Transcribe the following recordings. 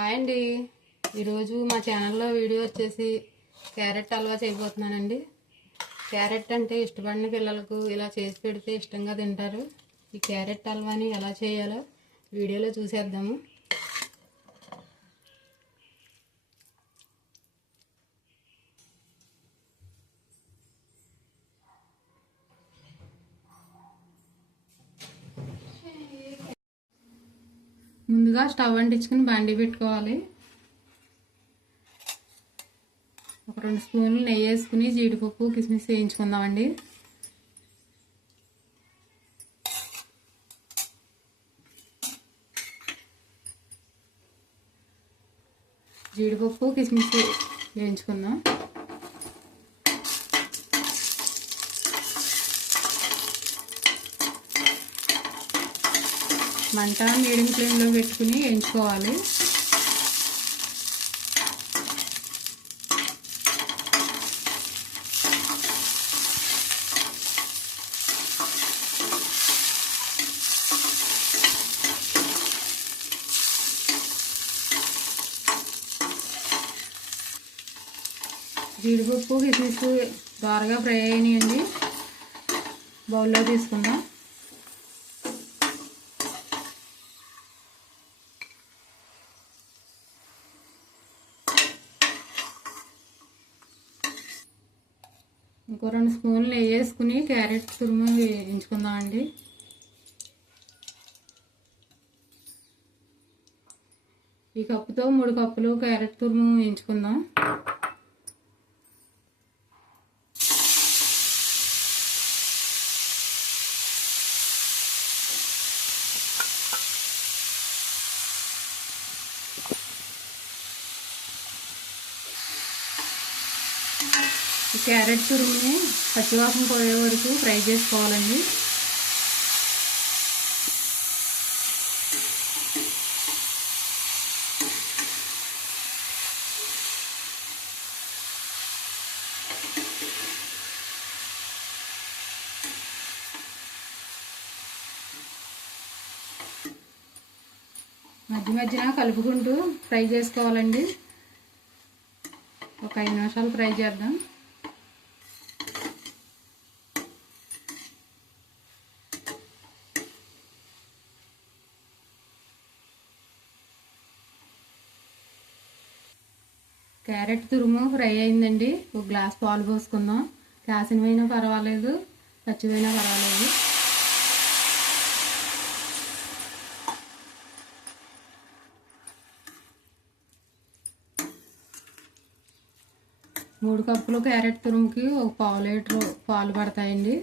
Hi అండి. ఈరోజు మా ఛానల్లో వీడియో వచ్చేసి క్యారెట్ హల్వా చేయబోతున్నానండి. క్యారెట్ అంటే ఇష్టపడిన పిల్లలకు ఇలా చేసి పెడితే ఇష్టంగా తింటారు. ఈ క్యారెట్ హల్వాని ఎలా చేయాలో వీడియోలో చూసేద్దాము. ముందుగా స్టవ్ అంటించుకుని బండి పెట్టుకోవాలి. ఒక 2 స్పూన్లు నెయ్యి వేసుకుని జీడిపప్పు కిస్మిస్ వేయించుకుందామండి. జీడిపప్పు కిస్మిస్ వేయించుకుందాం. మంట మీడియం ఫ్లేమ్లో పెట్టుకుని వేయించుకోవాలి. జీడిపప్పు కిస్మిస్ బాగా ఫ్రై అయినాయండి. బౌల్లో తీసుకుందాం. ఇంకో 2 స్పూన్లు నెయ్యి వేసుకుని క్యారెట్ తురుము వేయించుకుందామండి. ఈ కప్పుతో 3 కప్పులు క్యారెట్ తురుము వేయించుకుందాం. ఈ క్యారెట్ తురుముని పచ్చివాసన పోయే వరకు ఫ్రై చేసుకోవాలండి. మధ్య మధ్యన కలుపుకుంటూ ఫ్రై చేసుకోవాలండి. ఒక 5 నిమిషాలు ఫ్రై చేద్దాం. క్యారెట్ తురుము ఫ్రై అయిందండి. ఒక గ్లాస్ పాలు పోసుకుందాం. కాసినవైనా పర్వాలేదు, పచ్చివైనా పర్వాలేదు. మూడు కప్పులు క్యారెట్ తురుముకి ఒక 1/2 లీటర్ పాలు పడతాయండి.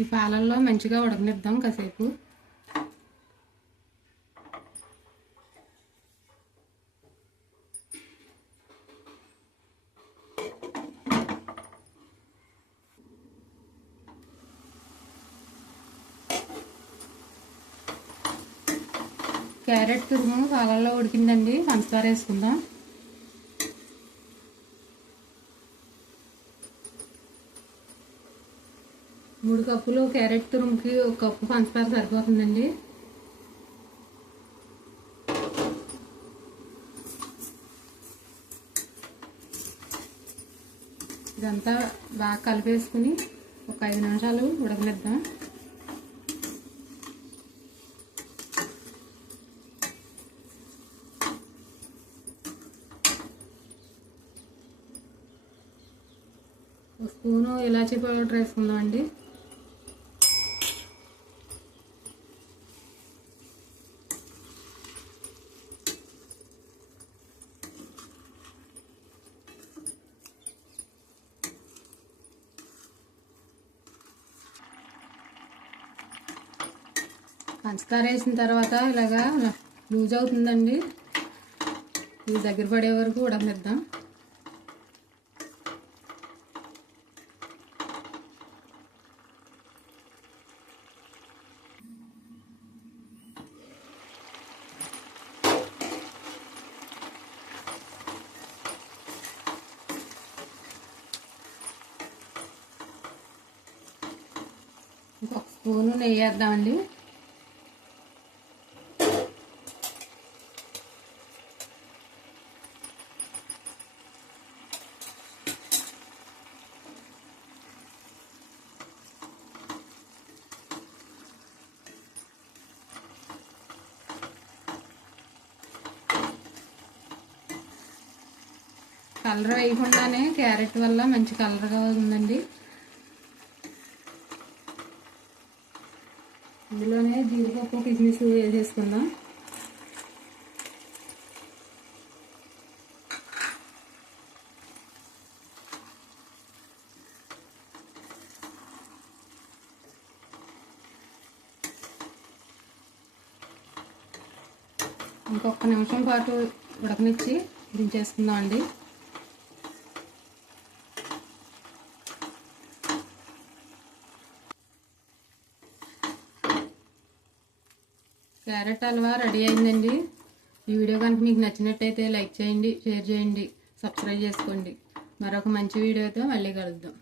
ఈ పాలల్లో మంచిగా ఉడకనిద్దాం కాసేపు. క్యారెట్ తురుము పాలల్లో ఉడికిందండి. పంచదార వేసుకుందాం. మూడు కప్పులు క్యారెట్ తురుముకి 1 కప్పు పంచదార సరిపోతుందండి. ఇదంతా బాగా కలిపేసుకుని ఒక 5 నిమిషాలు ఉడకనిద్దాం. ఒక స్పూను ఇలాచీ పౌడర్ వేసుకుందాం అండి. పంచదార వేసిన తర్వాత ఇలాగా లూజ్ అవుతుందండి. ఇది దగ్గర పడే వరకు ఉడకనిద్దాం. స్పూను నెయ్యి వేద్దామండి. కలర్ వేయకుండానే క్యారెట్ వల్ల మంచి కలర్గా ఉందండి. ఇందులోనే జీడిపప్పు కిస్మిస్ వేసేసుకుందాం. ఇంకొక నిమిషం పాటు ఉడకనిచ్చి దించేసుకుందాం అండి. క్యారెట్ హల్వా రెడీ అయిందండి. ఈ వీడియో కనుక మీకు నచ్చినట్టయితే లైక్ చేయండి, షేర్ చేయండి, సబ్స్క్రైబ్ చేసుకోండి. మరొక మంచి వీడియోతో మళ్ళీ కలుద్దాం.